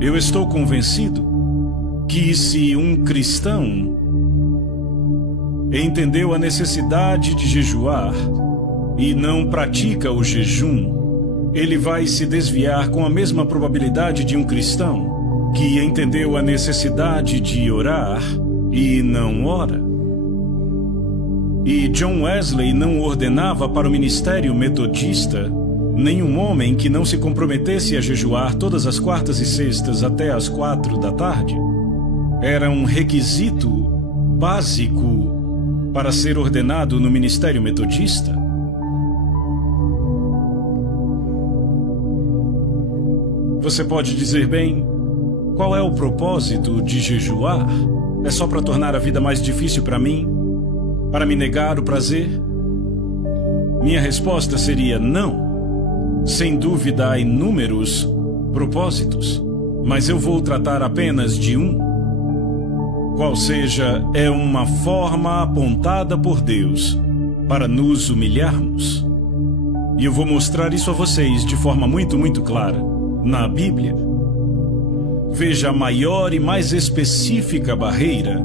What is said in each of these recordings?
Eu estou convencido que se um cristão entendeu a necessidade de jejuar e não pratica o jejum, ele vai se desviar com a mesma probabilidade de um cristão que entendeu a necessidade de orar e não ora. E John Wesley não ordenava para o ministério metodista nenhum homem que não se comprometesse a jejuar todas as quartas e sextas até as 4 da tarde. Era um requisito básico para ser ordenado no ministério metodista. Você pode dizer, bem, qual é o propósito de jejuar? É só para tornar a vida mais difícil para mim? Para me negar o prazer? Minha resposta seria não. Sem dúvida há inúmeros propósitos, mas eu vou tratar apenas de um. Qual seja, é uma forma apontada por Deus para nos humilharmos. E eu vou mostrar isso a vocês de forma muito clara na Bíblia. Veja a maior e mais específica barreira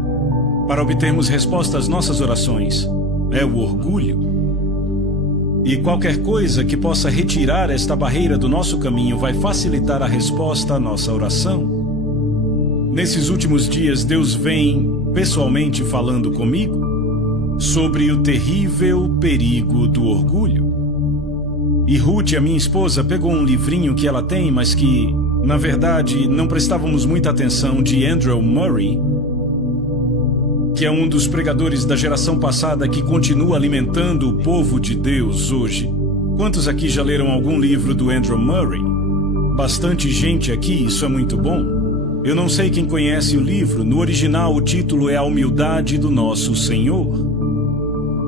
para obtermos resposta às nossas orações. É o orgulho. E qualquer coisa que possa retirar esta barreira do nosso caminho vai facilitar a resposta à nossa oração. Nesses últimos dias, Deus vem pessoalmente falando comigo sobre o terrível perigo do orgulho. E Ruth, a minha esposa, pegou um livrinho que ela tem, mas que, na verdade, não prestávamos muita atenção, de Andrew Murray, que é um dos pregadores da geração passada que continua alimentando o povo de Deus hoje. Quantos aqui já leram algum livro do Andrew Murray? Bastante gente aqui, isso é muito bom. Eu não sei quem conhece o livro, no original o título é A Humildade do Nosso Senhor.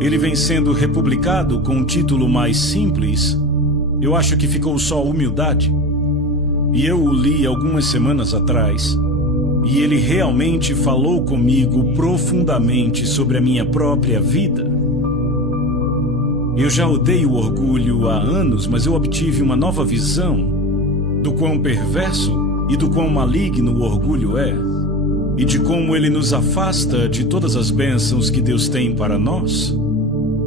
Ele vem sendo republicado com um título mais simples, eu acho que ficou só Humildade. E eu o li algumas semanas atrás. E ele realmente falou comigo profundamente sobre a minha própria vida. Eu já odeio o orgulho há anos, mas eu obtive uma nova visão do quão perverso e do quão maligno o orgulho é, e de como ele nos afasta de todas as bênçãos que Deus tem para nós.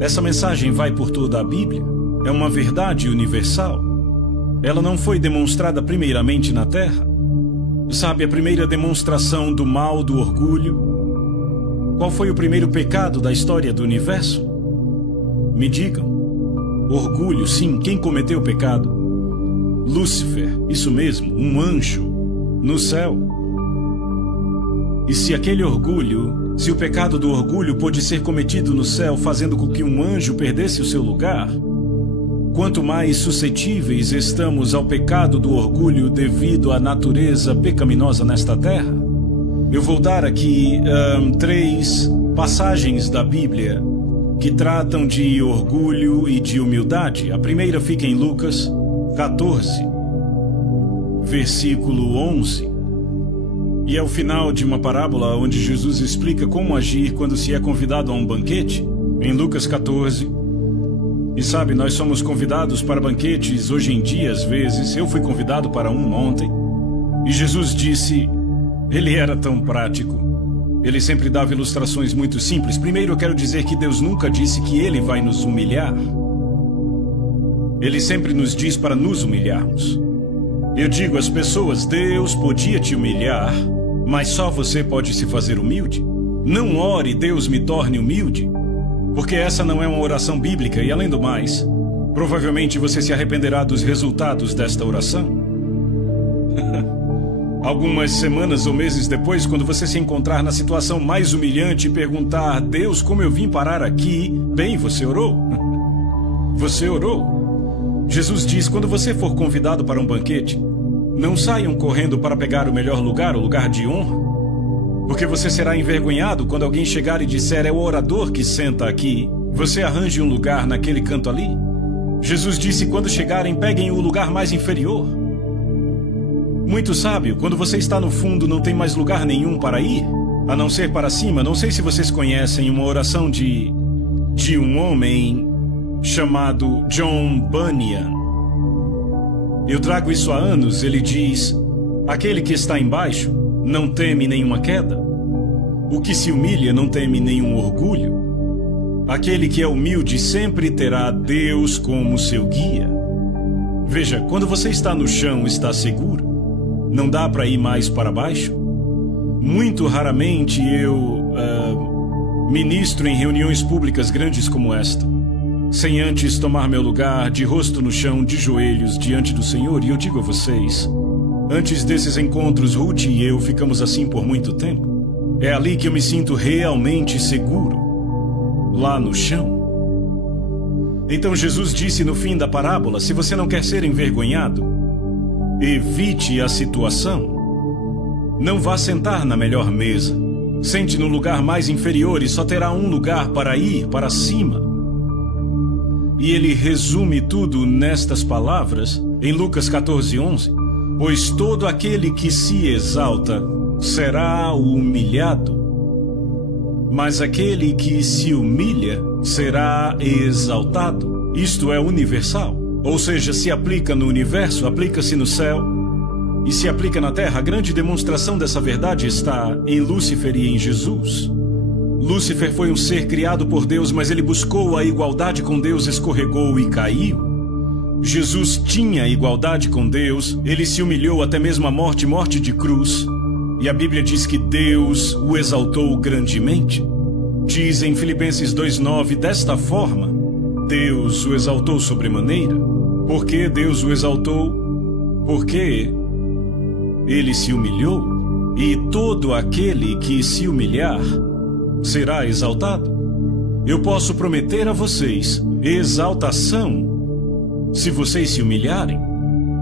Essa mensagem vai por toda a Bíblia. É uma verdade universal. Ela não foi demonstrada primeiramente na Terra. Sabe, a primeira demonstração do mal do orgulho? Qual foi o primeiro pecado da história do universo? Me digam. Orgulho, sim, quem cometeu o pecado? Lúcifer, isso mesmo, um anjo, no céu. E se aquele orgulho, se o pecado do orgulho pôde ser cometido no céu, fazendo com que um anjo perdesse o seu lugar, quanto mais suscetíveis estamos ao pecado do orgulho devido à natureza pecaminosa nesta terra. Eu vou dar aqui 3 passagens da Bíblia que tratam de orgulho e de humildade. A primeira fica em Lucas 14, versículo 11. E é o final de uma parábola onde Jesus explica como agir quando se é convidado a um banquete, em Lucas 14. E sabe, nós somos convidados para banquetes hoje em dia, às vezes. Eu fui convidado para um ontem. E Jesus disse, ele era tão prático. Ele sempre dava ilustrações muito simples. Primeiro, eu quero dizer que Deus nunca disse que ele vai nos humilhar. Ele sempre nos diz para nos humilharmos. Eu digo às pessoas, Deus podia te humilhar, mas só você pode se fazer humilde. Não ore, Deus me torne humilde. Porque essa não é uma oração bíblica e, além do mais, provavelmente você se arrependerá dos resultados desta oração. Algumas semanas ou meses depois, quando você se encontrar na situação mais humilhante e perguntar, Deus, como eu vim parar aqui? Bem, você orou. Você orou. Jesus diz, quando você for convidado para um banquete, não saiam correndo para pegar o melhor lugar, o lugar de honra. Porque você será envergonhado quando alguém chegar e disser, é o orador que senta aqui. Você arranje um lugar naquele canto ali. Jesus disse, quando chegarem, peguem o lugar mais inferior. Muito sábio, quando você está no fundo, não tem mais lugar nenhum para ir, a não ser para cima. Não sei se vocês conhecem uma oração de um homem chamado John Bunyan. Eu trago isso há anos. Ele diz, Aquele que está embaixo não teme nenhuma queda. O que se humilha não teme nenhum orgulho. Aquele que é humilde sempre terá Deus como seu guia. Veja, quando você está no chão, está seguro. Não dá para ir mais para baixo. Muito raramente eu ministro em reuniões públicas grandes como esta, sem antes tomar meu lugar de rosto no chão, de joelhos diante do Senhor. E eu digo a vocês, antes desses encontros, Ruth e eu ficamos assim por muito tempo. É ali que eu me sinto realmente seguro, lá no chão. Então Jesus disse no fim da parábola: se você não quer ser envergonhado, evite a situação. Não vá sentar na melhor mesa. Sente no lugar mais inferior e só terá um lugar para ir para cima. E ele resume tudo nestas palavras em Lucas 14:11. Pois todo aquele que se exalta será humilhado, mas aquele que se humilha será exaltado. Isto é universal, ou seja, se aplica no universo, aplica-se no céu e se aplica na terra. A grande demonstração dessa verdade está em Lúcifer e em Jesus. Lúcifer foi um ser criado por Deus, mas ele buscou a igualdade com Deus, escorregou e caiu. Jesus tinha igualdade com Deus, ele se humilhou até mesmo à morte, morte de cruz. E a Bíblia diz que Deus o exaltou grandemente. Diz em Filipenses 2:9, desta forma, Deus o exaltou sobremaneira. Por que Deus o exaltou? Porque ele se humilhou, e todo aquele que se humilhar será exaltado. Eu posso prometer a vocês exaltação se vocês se humilharem.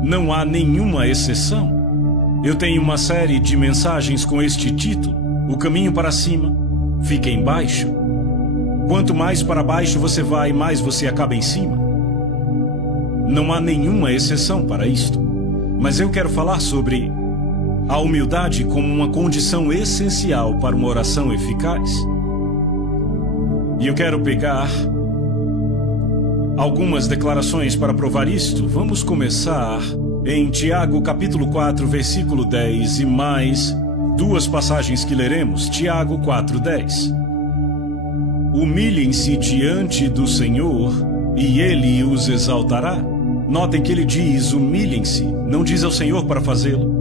Não há nenhuma exceção. Eu tenho uma série de mensagens com este título: O caminho para cima fica embaixo. Quanto mais para baixo você vai, mais você acaba em cima. Não há nenhuma exceção para isto. Mas eu quero falar sobre a humildade como uma condição essencial para uma oração eficaz. E eu quero pegar algumas declarações para provar isto. Vamos começar em Tiago capítulo 4, versículo 10 e mais duas passagens que leremos. Tiago 4:10. Humilhem-se diante do Senhor e Ele os exaltará. Notem que ele diz humilhem-se, não diz ao Senhor para fazê-lo.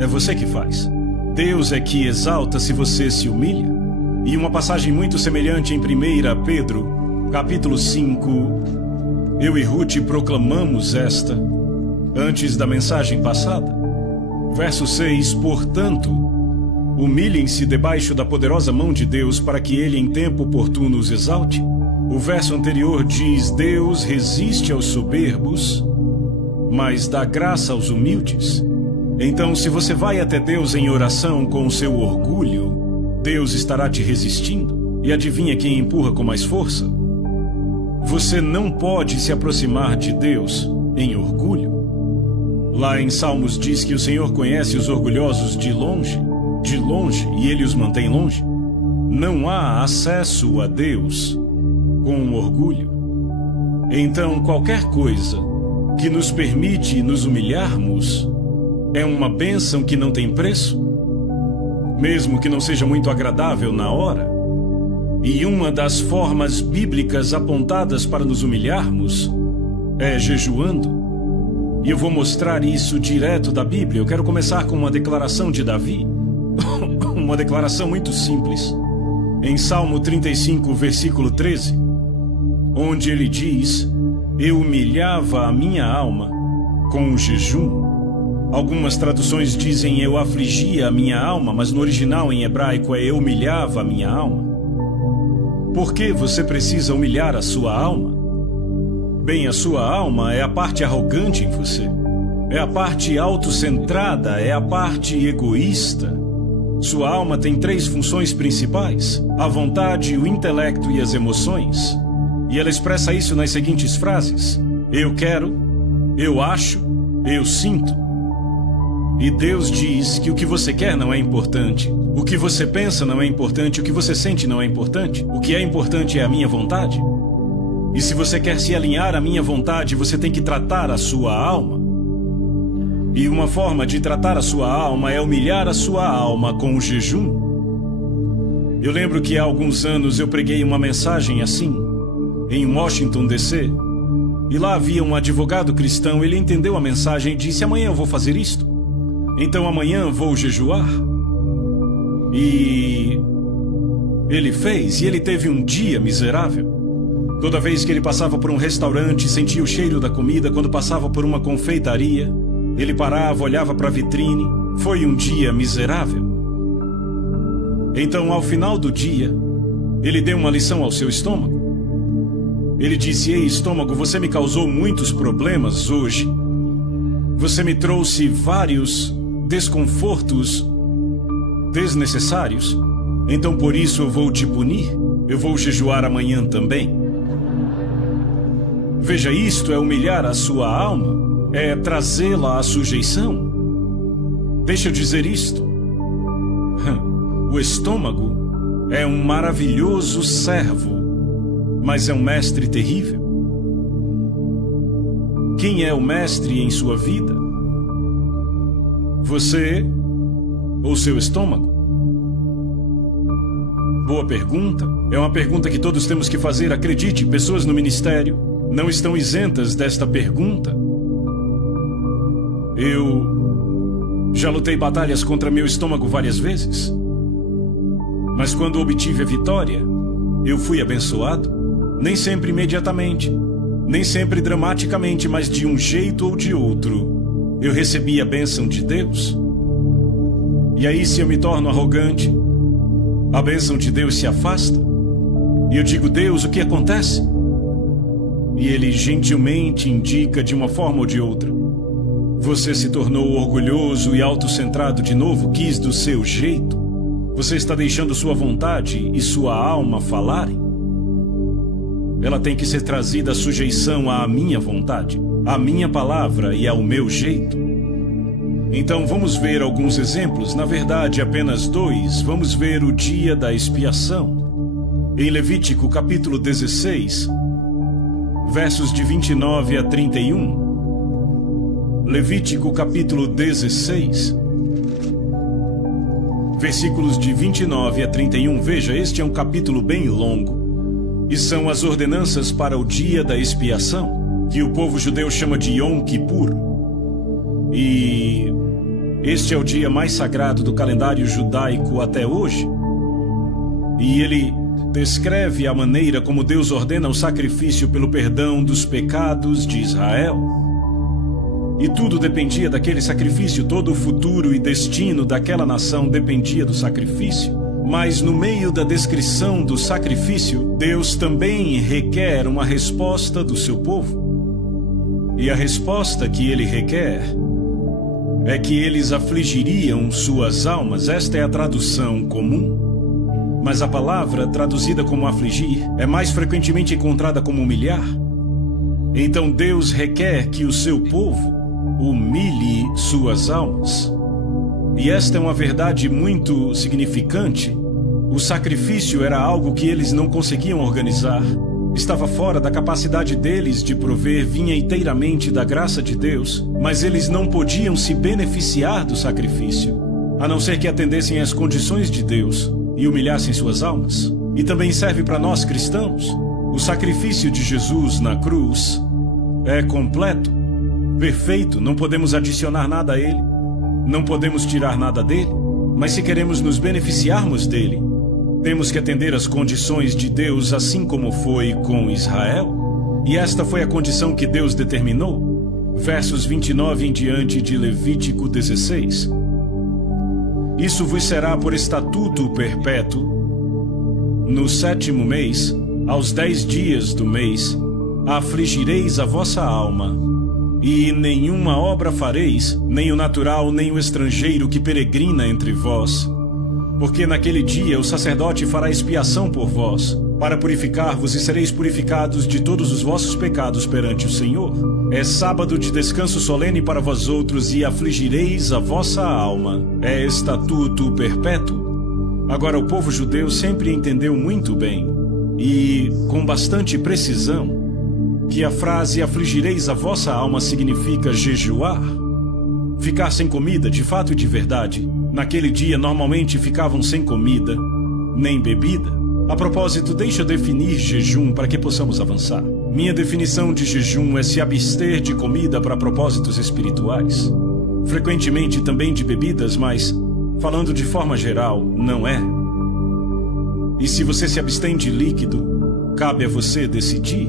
É você que faz. Deus é que exalta se você se humilha. E uma passagem muito semelhante em 1 Pedro, capítulo 5, eu e Ruth proclamamos esta antes da mensagem passada. Verso 6, portanto, humilhem-se debaixo da poderosa mão de Deus para que Ele em tempo oportuno os exalte. O verso anterior diz, Deus resiste aos soberbos, mas dá graça aos humildes. Então, se você vai até Deus em oração com o seu orgulho, Deus estará te resistindo. E adivinha quem empurra com mais força? Você não pode se aproximar de Deus em orgulho. Lá em Salmos diz que o Senhor conhece os orgulhosos de longe, e Ele os mantém longe. Não há acesso a Deus com orgulho. Então, qualquer coisa que nos permite nos humilharmos é uma bênção que não tem preço, mesmo que não seja muito agradável na hora. E uma das formas bíblicas apontadas para nos humilharmos é jejuando. E eu vou mostrar isso direto da Bíblia. Eu quero começar com uma declaração de Davi. Uma declaração muito simples. Em Salmo 35, versículo 13, onde ele diz, eu humilhava a minha alma com o jejum. Algumas traduções dizem eu afligia a minha alma, mas no original em hebraico é eu humilhava a minha alma. Por que você precisa humilhar a sua alma? Bem, a sua alma é a parte arrogante em você. É a parte autocentrada, é a parte egoísta. Sua alma tem 3 funções principais: a vontade, o intelecto e as emoções. E ela expressa isso nas seguintes frases: eu quero, eu acho, eu sinto. E Deus diz que o que você quer não é importante, o que você pensa não é importante, o que você sente não é importante. O que é importante é a minha vontade. E se você quer se alinhar à minha vontade, você tem que tratar a sua alma. E uma forma de tratar a sua alma é humilhar a sua alma com o jejum. Eu lembro que há alguns anos eu preguei uma mensagem assim, em Washington, D.C., e lá havia um advogado cristão. Ele entendeu a mensagem e disse: amanhã eu vou fazer isto. Então amanhã vou jejuar. E ele fez, e ele teve um dia miserável. Toda vez que ele passava por um restaurante, sentia o cheiro da comida. Quando passava por uma confeitaria, ele parava, olhava para a vitrine. Foi um dia miserável. Então, ao final do dia, ele deu uma lição ao seu estômago. Ele disse: ei, estômago, você me causou muitos problemas hoje. Você me trouxe vários desconfortos desnecessários. Então, por isso, eu vou te punir. Eu vou jejuar amanhã também. Veja, isto é humilhar a sua alma. É trazê-la à sujeição. Deixa eu dizer isto. O estômago é um maravilhoso servo, mas é um mestre terrível. Quem é o mestre em sua vida? Você ou seu estômago? Boa pergunta. É uma pergunta que todos temos que fazer. Acredite, pessoas no ministério não estão isentas desta pergunta. Eu já lutei batalhas contra meu estômago várias vezes. Mas quando obtive a vitória, eu fui abençoado. Nem sempre imediatamente, nem sempre dramaticamente, mas de um jeito ou de outro, eu recebi a bênção de Deus. E aí, se eu me torno arrogante, a bênção de Deus se afasta. E eu digo: Deus, o que acontece? E Ele gentilmente indica de uma forma ou de outra: você se tornou orgulhoso e autocentrado de novo, quis do seu jeito. Você está deixando sua vontade e sua alma falarem. Ela tem que ser trazida à sujeição à minha vontade, à minha palavra e ao meu jeito. Então vamos ver alguns exemplos, na verdade apenas dois. Vamos ver o dia da expiação. Em Levítico capítulo 16, versos de 29 a 31. Levítico capítulo 16, versículos de 29 a 31. Veja, este é um capítulo bem longo. E são as ordenanças para o dia da expiação, que o povo judeu chama de Yom Kippur. E este é o dia mais sagrado do calendário judaico até hoje. E ele descreve a maneira como Deus ordena o sacrifício pelo perdão dos pecados de Israel. E tudo dependia daquele sacrifício, todo o futuro e destino daquela nação dependia do sacrifício. Mas no meio da descrição do sacrifício, Deus também requer uma resposta do seu povo. E a resposta que ele requer é que eles afligiriam suas almas. Esta é a tradução comum. Mas a palavra traduzida como afligir é mais frequentemente encontrada como humilhar. Então Deus requer que o seu povo humilhe suas almas. E esta é uma verdade muito significante. O sacrifício era algo que eles não conseguiam organizar. Estava fora da capacidade deles de prover, vinha inteiramente da graça de Deus, mas eles não podiam se beneficiar do sacrifício, a não ser que atendessem às condições de Deus e humilhassem suas almas. E também serve para nós cristãos. O sacrifício de Jesus na cruz é completo, perfeito, não podemos adicionar nada a ele. Não podemos tirar nada dele, mas se queremos nos beneficiarmos dele, temos que atender às condições de Deus, assim como foi com Israel. E esta foi a condição que Deus determinou. Versos 29 em diante de Levítico 16. Isso vos será por estatuto perpétuo. No 7º mês, aos 10 dias do mês, afligireis a vossa alma. E nenhuma obra fareis, nem o natural, nem o estrangeiro que peregrina entre vós. Porque naquele dia o sacerdote fará expiação por vós, para purificar-vos, e sereis purificados de todos os vossos pecados perante o Senhor. É sábado de descanso solene para vós outros, e afligireis a vossa alma. É estatuto perpétuo. Agora, o povo judeu sempre entendeu muito bem, e com bastante precisão, que a frase afligireis a vossa alma significa jejuar. ficar sem comida de fato e de verdade. Naquele dia normalmente ficavam sem comida, nem bebida. A propósito, deixa eu definir jejum para que possamos avançar. Minha definição de jejum é se abster de comida para propósitos espirituais. Frequentemente também de bebidas, mas, falando de forma geral, não é. E se você se abstém de líquido, cabe a você decidir.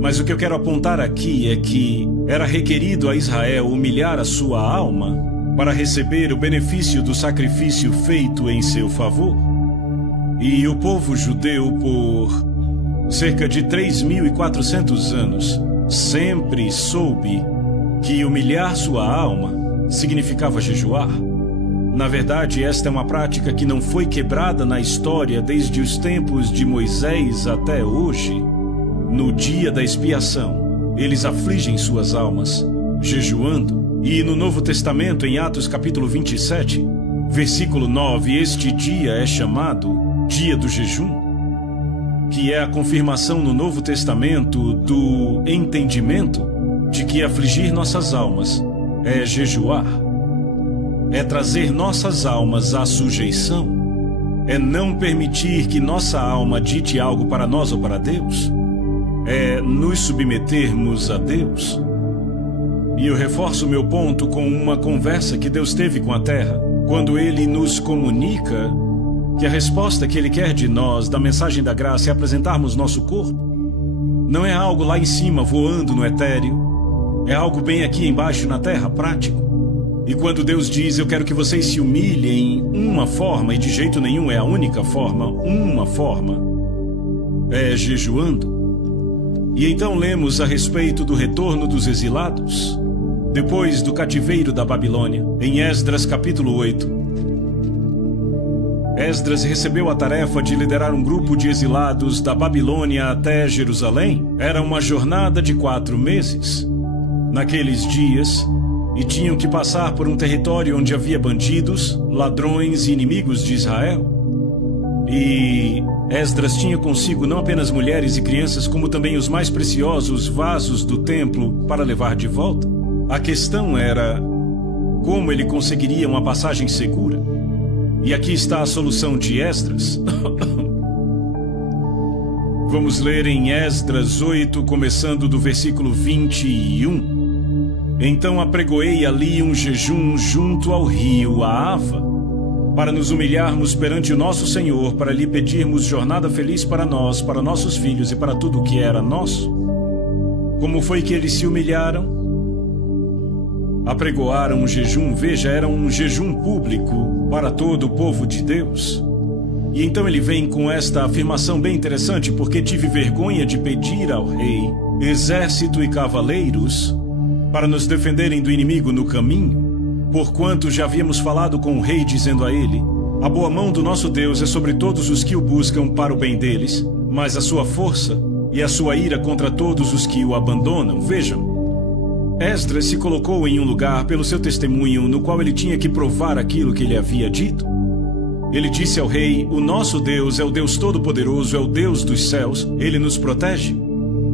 Mas o que eu quero apontar aqui é que era requerido a Israel humilhar a sua alma para receber o benefício do sacrifício feito em seu favor. E o povo judeu, por cerca de 3.400 anos, sempre soube que humilhar sua alma significava jejuar. Na verdade, esta é uma prática que não foi quebrada na história desde os tempos de Moisés até hoje. No dia da expiação, eles afligem suas almas, jejuando. E no Novo Testamento, em Atos capítulo 27, versículo 9, este dia é chamado Dia do Jejum, que é a confirmação no Novo Testamento do entendimento de que afligir nossas almas é jejuar, é trazer nossas almas à sujeição, é não permitir que nossa alma dite algo para nós ou para Deus, é nos submetermos a Deus. E eu reforço meu ponto com uma conversa que Deus teve com a terra, quando Ele nos comunica que a resposta que Ele quer de nós, da mensagem da graça, é apresentarmos nosso corpo. Não é algo lá em cima, voando no etéreo. É algo bem aqui embaixo na terra, prático. E quando Deus diz, eu quero que vocês se humilhem, uma forma, e de jeito nenhum é a única forma, uma forma, é jejuando. E então lemos a respeito do retorno dos exilados, depois do cativeiro da Babilônia, em Esdras capítulo 8. Esdras recebeu a tarefa de liderar um grupo de exilados da Babilônia até Jerusalém. Era uma jornada de 4 meses. Naqueles dias, e tinham que passar por um território onde havia bandidos, ladrões e inimigos de Israel. E Esdras tinha consigo não apenas mulheres e crianças, como também os mais preciosos vasos do templo para levar de volta. A questão era como ele conseguiria uma passagem segura. E aqui está a solução de Esdras. Vamos ler em Esdras 8, começando do versículo 21. Então apregoei ali um jejum junto ao rio Ahava, para nos humilharmos perante o nosso Senhor, para lhe pedirmos jornada feliz para nós, para nossos filhos e para tudo o que era nosso. Como foi que eles se humilharam? Apregoaram um jejum, veja, era um jejum público para todo o povo de Deus. E então ele vem com esta afirmação bem interessante, porque tive vergonha de pedir ao rei, exército e cavaleiros, para nos defenderem do inimigo no caminho, porquanto já havíamos falado com o rei, dizendo a ele, a boa mão do nosso Deus é sobre todos os que o buscam para o bem deles, mas a sua força e a sua ira contra todos os que o abandonam. Vejam, Esdras se colocou em um lugar pelo seu testemunho, no qual ele tinha que provar aquilo que ele havia dito. Ele disse ao rei, o nosso Deus é o Deus Todo-Poderoso, é o Deus dos céus, ele nos protege.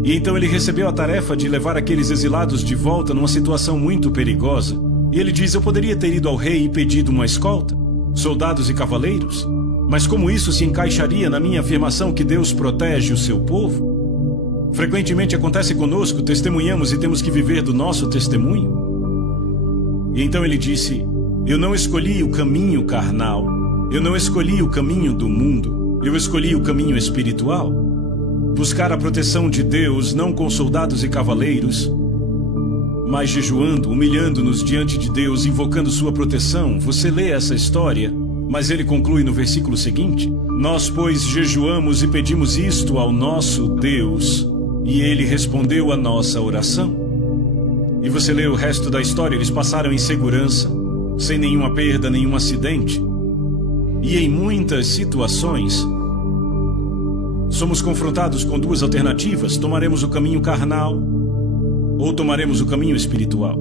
E então ele recebeu a tarefa de levar aqueles exilados de volta numa situação muito perigosa. E ele diz, eu poderia ter ido ao rei e pedido uma escolta, soldados e cavaleiros, mas como isso se encaixaria na minha afirmação que Deus protege o seu povo? Frequentemente acontece conosco, testemunhamos e temos que viver do nosso testemunho. E então ele disse, eu não escolhi o caminho carnal, eu não escolhi o caminho do mundo, eu escolhi o caminho espiritual. Buscar a proteção de Deus não com soldados e cavaleiros, mas jejuando, humilhando-nos diante de Deus, invocando sua proteção. Você lê essa história, mas ele conclui no versículo seguinte, nós, pois, jejuamos e pedimos isto ao nosso Deus, e ele respondeu a nossa oração. E você lê o resto da história, eles passaram em segurança, sem nenhuma perda, nenhum acidente. E em muitas situações, somos confrontados com duas alternativas, tomaremos o caminho carnal ou tomaremos o caminho espiritual.